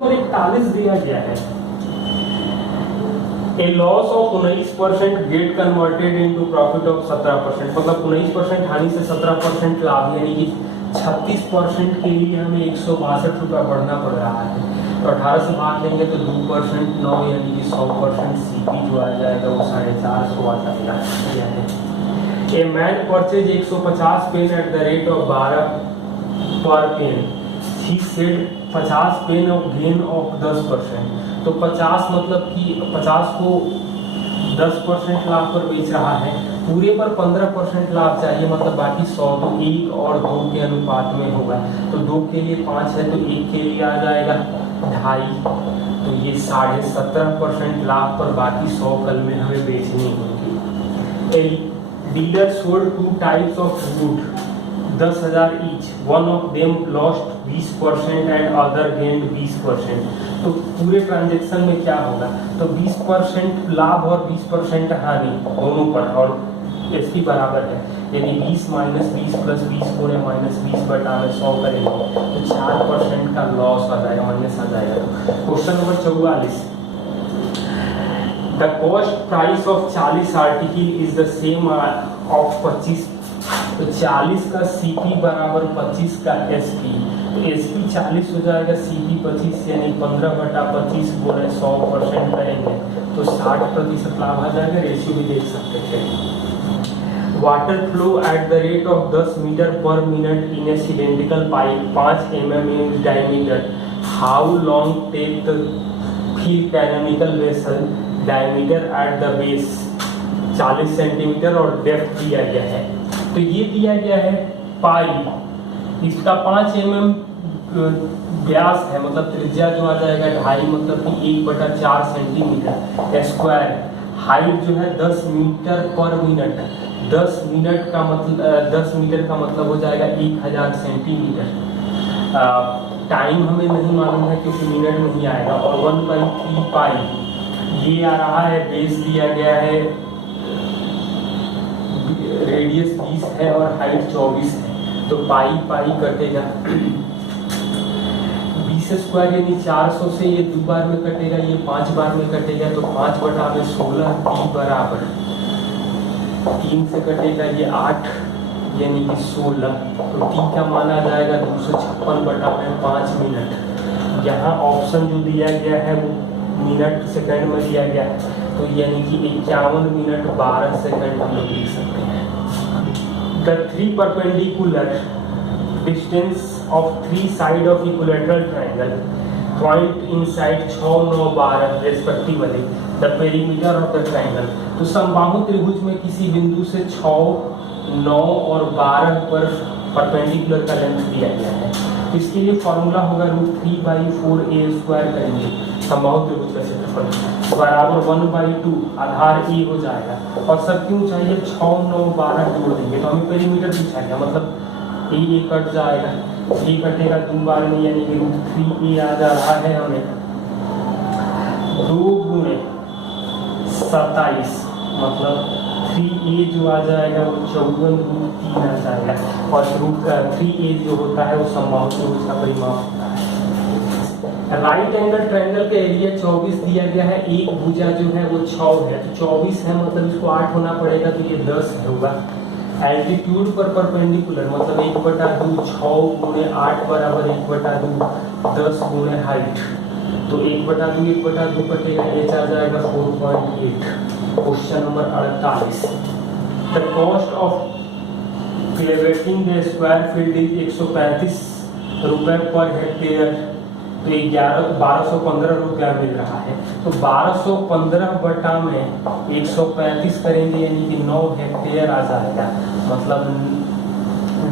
और 41 दिया गया है, a loss of 19% get converted into profit of 17%, मतलब 19% हानि से 17% लाभ, यानी कि 36% के लिए हमें 162 रुपया बढ़ना पड़ रहा है। तो 18 से भाग लेंगे तो 2% 9, यानी कि 100% सीपी जो आ जाएगा वो 450 आ जाएगा। A man purchase 150 pen at the rate of 12 per pen, he said 50 pen of gain of 10%। तो 50 मतलब कि 50 को 10% लाभ पर बेच रहा है, पूरे पर 15% लाभ चाहिए, मतलब बाकी 100 तो 1 और 2 के अनुपात में होगा। तो 2 के लिए 5 है तो 1 के लिए आ जाएगा 2.5, तो ये 17.5% लाभ पर बाकी 100 कल में हमें बेचनी होगी। Dealer sold 2 types of good 10,000 each, one of them lost 20% and other gained 20%। तो पूरे ट्रांजेक्शन में क्या होगा, तो 20% लाभ और 20% हानि दोनों पर, और एसपी बराबर है, यानी 20 माइनस 20 प्लस 20 गुणे माइनस 20 बटा में 100 करेंगे तो 4% का लॉस आ जाएगा, माइनस आ जाएगा। Question number 44, the cost price of 40 article is the same of 25, तो 40 का सीपी बराबर 25 का एसपी, तो एसपी 40 हो जाएगा, सीपी 25, यानी 15 बटा 25 गुणे 100% करेंगे तो 60% लाभ आ जाएगा। रेशियो भी देख सकते थे। Water flow at the rate of 10 metre per minute in a cylindrical pipe 5 mm in diameter, how long take the फिर conical vessel diameter at the base 40 centimetre और डेप्थ दिया गया है। तो ये दिया गया है पाइप, इसका 5 mm व्यास है, मतलब त्रिज्या जो आ जाएगा 2.5, मतलब कि 1/4 सेंटीमीटर स्क्वायर, हाइट जो है 10 मीटर पर मिनट, 10 मिनट का मतलब 10 मीटर का मतलब हो जाएगा 1000 सेंटीमीटर। टाइम हमें नहीं मालूम है क्योंकि मिनट नहीं आएगा, और 1/3 पाई ये आ रहा है, बेस दिया गया है, रेडियस 20 है और हाइट 24 है, तो पाई पाई कटेगा 20 स्क्वायर यानी 400 से ये 2 बार में कटेगा, ये 5 बार में कटेगा, तो 5 बटा में 16 टी बराबर 3 से कटेगा ये 8 यानी कि 16, तो टी का मान आ जाएगा 256 बटा में 5 मिनट। यहाँ ऑप्शन जो दिया गया है वो मिनट सेकंड में दिया गया है, तो यानी कि 51 मिनट 12 सेकंड हम लोग लिख सकते हैं। The 3 perpendicular distance of 3 side of equilateral triangle point inside 6, 9, 12 respectively the perimeter of the triangle। तो समबाहु त्रिभुज में किसी बिंदु से 6, 9 और 12 पर परपेंडिकुलर का लेंथ दिया गया है, तो इसके लिए फॉर्मूला होगा √3/4a² करेंगे, समबाहु त्रिभुज का क्षेत्रफल बराबर 1/2 आधार ए हो जाएगा, और सबकी ऊंचाई है 6, 9, 12 जोड़ देंगे तो हमें पेरीमीटर पूछा गया, मतलब ए कट जाएगा, ए कटेगा 2 बार में, यानी कि √3a आ जा रहा है हमें 2 गुणे 27, मतलब 3a जो आ जाएगा वो 54√3 आ जाएगा, और √3a जो होता है वो समबाहु त्रिभुज का परिमाप होता है। राइट एंगल ट्रायंगल का एरिया 24 दिया गया है, एक भुजा जो है वो 6 है, तो 24 है मतलब इसको 8 होना पड़ेगा, तो ये 10 होगा। एल्टीट्यूड पर परपेंडिकुलर मतलब 1/2 6 गुणे 8 बराबर 1/2 10 गुणे हाइट, तो 1/2 1/2 कटेगा, ये आ जाएगा 4.8। Question number 48, the cost of cultivating the square field is 135 रुपए पर हेक्टेयर, तो 1215 रुपया मिल रहा है, तो 1215 बटा में 135 करेंगे यानी कि 9 हेक्टेयर आ जाएगा, मतलब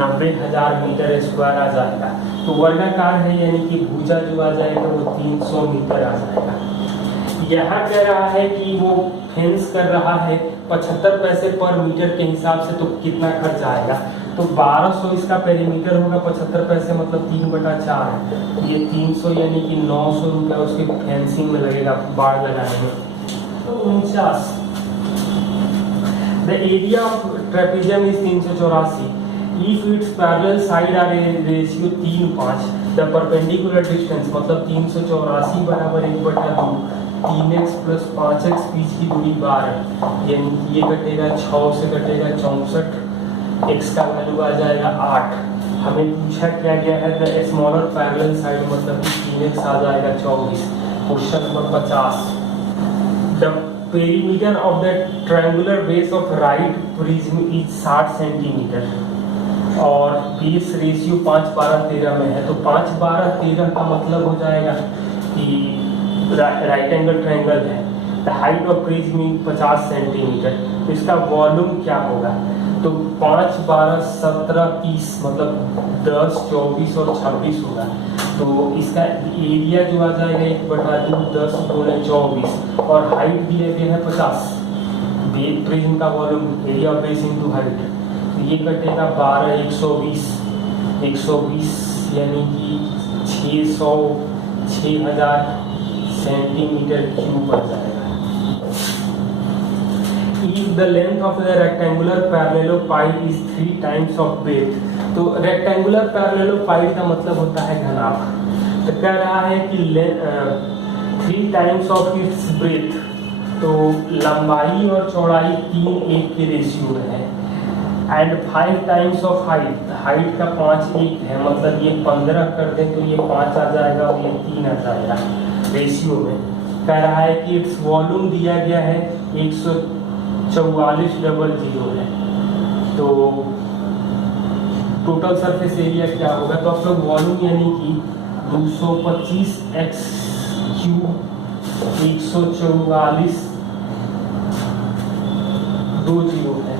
90,000 मीटर स्क्वायर आ जाएगा। तो वर्गाकार है यानी कि भुजा जो आ जाएगा वो 300 मीटर आ जाएगा। यहाँ कह रहा है कि वो फेंस कर रहा है 75 पैसे पर मीटर के हिसाब से, तो कितना खर्च आएगा, तो 1200 इसका पेरीमीटर होगा, 75 पैसे मतलब 3/4 है, ये 300 यानी कि 900 रुपया उसके फेंसिंग में लगेगा, बाड़ लगाने में। तो 49, the area of trapezium is 384, if its parallel side are ratio 3:5 the perpendicular distance मतलब 384 बराबर 1/2, 3x प्लस 5x बीच की दूरी 12, यानी कि ये कटेगा 6 से कटेगा 64, x का वैल्यू आ जाएगा 8। हमें पूछा क्या गया है द स्मॉलर पैरेलल साइड मतलब कि 3x आ जाएगा 24। Question number 50, the perimeter of the triangular base of right prism is 60 centimetre और बेस रेशियो 5/12/13 में है, तो 5/12/13 का मतलब हो जाएगा कि राइट एंगल ट्रायंगल है। The height of prism 50 centimetre, तो इसका वॉल्यूम क्या होगा, तो 5, 12, 17, 30 मतलब 10, 24 और 26 होगा। तो इसका एरिया जो आ जाएगा 1/2 10 × 24 और हाइट दिया गया है 50, प्रिज्म का volume area of base into height, तो ये कटेगा 12 120 यानी कि 6000 सेंटीमीटर क्यूब बन जाएगा। If the length of the rectangular paralleloid is 3 times of breadth, तो rectangular paralleloid का मतलब होता है घनाभ, तो कह रहा है कि 3 times of its breadth, तो लंबाई और चौड़ाई 3:1 के रेशियो में है, and 5 times of height, height का 5:1 है, मतलब ये 15 कर दें तो ये 5 आ जाएगा और ये 3 आ जाएगा रेशियो में। कह रहा है कि इट्स वॉल्यूम दिया गया है 144,000 है, तो टोटल सरफेस एरिया क्या होगा, तो आप लोग वॉल्यूम यानी कि 225x क्यूब 144 20 है,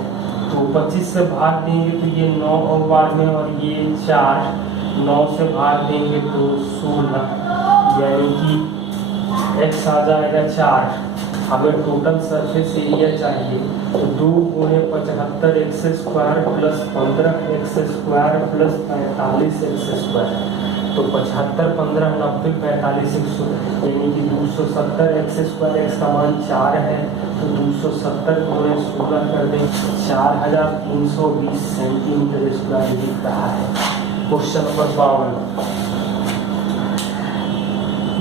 तो 25 से भाग देंगे तो ये 9 और बार में और ये 4, 9 से भाग देंगे तो 16, यानी कि x आ जाएगा 4। हमें टोटल सरफेस एरिया चाहिए, तो 2 × 75x² plus 15x² plus 45x², तो 75, 15, 90, 45, यानी कि 270x², x का मान 4 है, तो 270 × 16 कर दें 4320 सेंटीमीटर स्क्वायर दिख रहा है। Question number 52,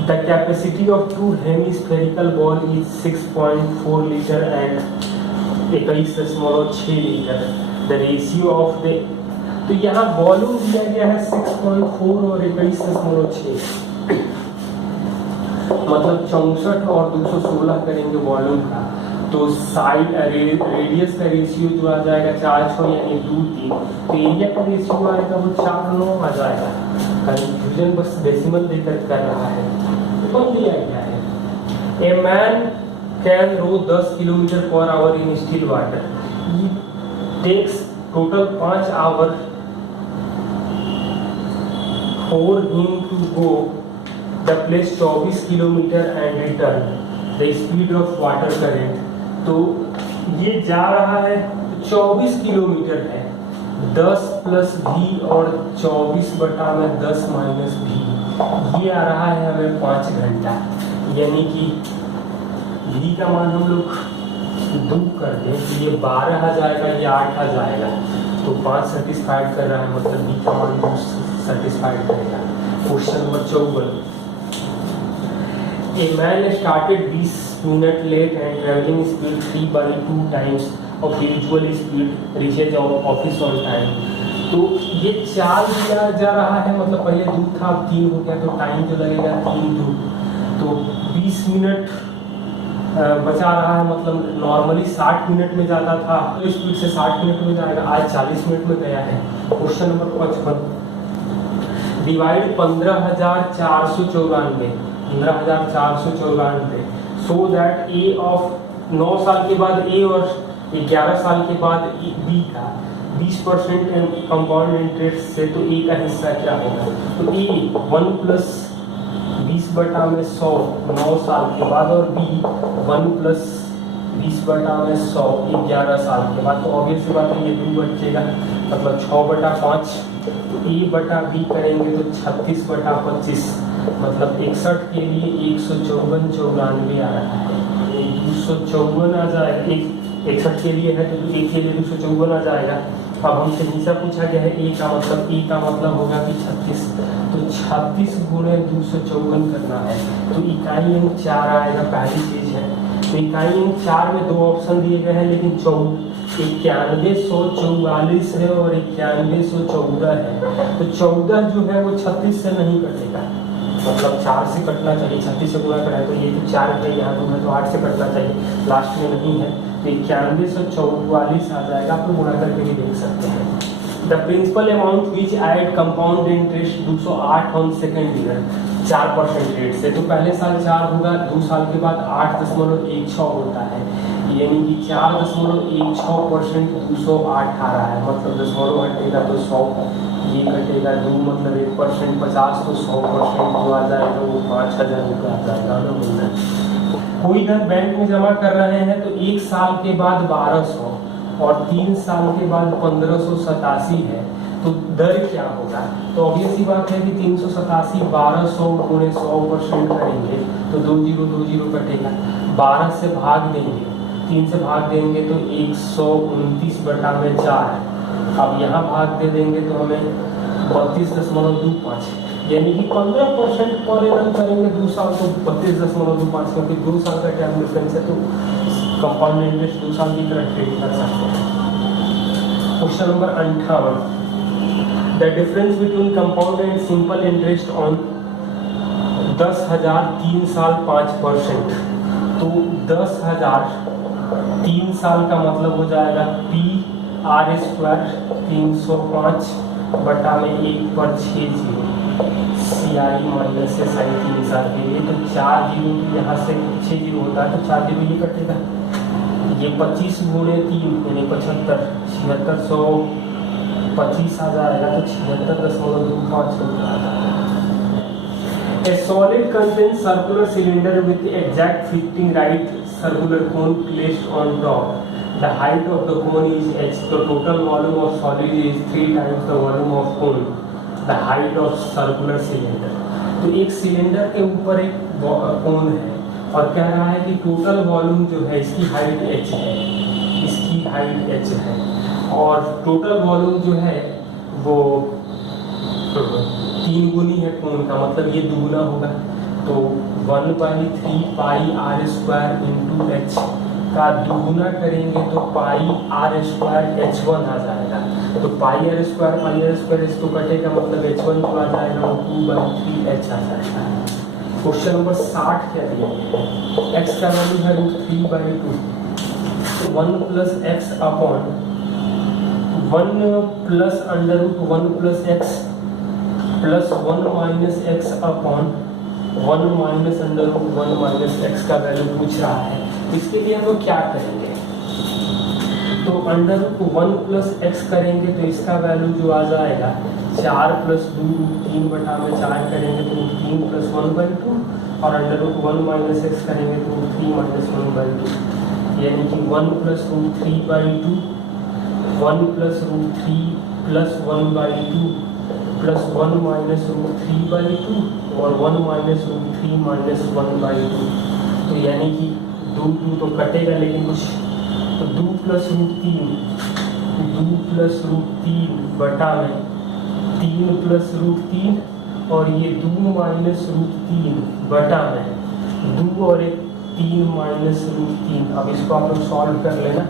the capacity of 2 hemispherical ball is 6.4 liter and 21.6 liter, the ratio of the, तो यहाँ वॉल्यूम दिया गया है 6.4 और 21.6, मतलब 64 और 216 करेंगे वॉल्यूम का, तो साइड रेडियस का रेशियो जो आ जाएगा 4/6 यानी 2/3, तो एरिया का रेशियो आएगा वो 4/9 आ जाएगा। कंफ्यूजन बस डेसिमल देकर कर रहा है, तो कौन दिया गया है, a man can row 10 km/h in still water, takes total 5 hour for him to go the place 24 kilometre and return, the speed of water current, तो ये जा रहा है 24 किलोमीटर है, 10 प्लस v और 24/10 माइनस v, ये आ रहा है हमें 5 घंटा, यानी कि v का मान हम लोग 2 कर दें तो ये 12 आ जाएगा, ये 8 आ जाएगा, तो 5 सेटिस्फाइड कर रहा है, मतलब v का मान 2 सेटिस्फाइड करेगा। Question number 54, a man started 20 minute late and travelling speed 3/2 times of usual speed reaches office on time, तो ये 4 दिया जा रहा है, मतलब पहले 2 था अब 3 हो गया, तो टाइम जो लगेगा 3×2, तो 20 मिनट बचा रहा है, मतलब नॉर्मली 60 मिनट में जाता था, तो स्पीड से 60 मिनट में जाएगा, आज 40 मिनट में गया है। Question number 55, divide 15,494 so that A of 9 साल के बाद ए और 11 साल के बाद बी का 20% कंपाउंड इंटरेस्ट से, तो ए का हिस्सा क्या होगा, तो ए 1 + 20/100 9 साल के बाद और बी 1 + 20/100 11 साल के बाद, तो ऑब्वियस बात है ये 2 बचेगा, मतलब 6/5, तो a/b करेंगे तो 36/25, मतलब 61 के लिए 154 आ रहा है, 254 आ जाएगा, 61 के लिए है तो 1 के लिए 254 आ जाएगा, अब हमसे नीचा पूछा गया है ए का मतलब होगा कि 36, तो 36 गुणे 254 करना है, तो इकाई अंक 4 आएगा, पहली चीज है। तो इकाई अंक 4 में 2 ऑप्शन दिए गए हैं, लेकिन 9144 है और 9114 है, तो 14 जो है वो 36 से नहीं कटेगा, मतलब 4 से कटना चाहिए, 36 से गुणा कराए तो ये तो 4 है, यहाँ 2 है तो 8 से कटना चाहिए, लास्ट में नहीं है, तो 9144 आ जाएगा। आप गुणा करके भी देख सकते हैं। The principal amount which add compound interest 208 on second year 4% rate से, तो पहले साल 4 होगा, 2 साल के बाद 8.16 होता है, यानी कि 4.16% 208 आ रहा है, मतलब दशमलव हटेगा तो 100, ये कटेगा 2 मतलब 1%, 50 तो 100% जो आ जाएगा वो 5000 रुपये आ जाएगा ना मिलना। कोई धन बैंक में जमा कर रहे हैं तो 1 साल के बाद 1200 और 3 साल के बाद 1587 है, तो दर क्या होगा? तो ऑब्वियस सी बात है कि 387 1200 गुणे 100% करेंगे तो 20 कटेगा, 12 से भाग देंगे, 3 से भाग देंगे तो 129/4, अब यहाँ भाग दे देंगे तो हमें 32.25, यानी कि 15% पर एनम करेंगे 2 साल तो 32.25, क्योंकि 2 साल का टाइम डिफरेंस है, तो कंपाउंड इंटरेस्ट 2 साल की तरह ट्रेड कर सकते हैं। Question number 58, the difference between compound and simple interest on 10,000 3 साल 5%, तो 10,000 3 साल का मतलब हो जाएगा PR² 305 बटा में 1/60, CRE माइनस SI 3 साल के लिए, तो 4 जीरो यहाँ से 6 जीरो होता है, तो 4 जीरो ये कटेगा, ये 25 गुणे 3 यानी 75, 7625 आ जाएगा, तो 76.25 रुपये आ जाएगा। A solid contains circular cylinder with exact fitting right circular cone placed on top. The height of the cone is h. The total volume of solid is 3 times the volume of cone. The height of circular cylinder. तो एक cylinder के ऊपर एक कोन है और कह रहा है कि टोटल वॉल्यूम जो है इसकी हाइट h है, इसकी हाइट h है, और टोटल वॉल्यूम जो है वो 3 गुनी है कोन का, मतलब ये दुगुना होगा, तो 1/3 पाई r² इंटू h का दुगुना करेंगे तो पाई r² h1 आ जाएगा, तो पाई r² इसको कटेगा, मतलब h1 जो आ जाएगा वो 2/3h आ जाएगा। क्वेश्चन नंबर 60 क्या दिया है, x का वैल्यू है √3/2, 1 + x upon 1 + √1 + x plus 1 - x upon 1 - √1 - x का वैल्यू पूछ रहा है। इसके लिए हम लोग क्या करेंगे, तो √1 + x करेंगे तो इसका वैल्यू जो आ जाएगा 4 + 2 √3 बटा में 4 करेंगे तो 3 + 1/2, और √1 - x करेंगे तो 3 - 1/2, यानी कि 1 + √3/2, 1 + √3 + 1/2 प्लस 1 - √3/2 और 1 - √3 - 1/2, तो यानी कि 2 तो कटेगा लेकिन कुछ, तो 2 + √3 बटा में 3 + √3 और ये 2 - √3 बटा में 2 और 1 3 - √3। अब इसको आप लोग सॉल्व कर लेना।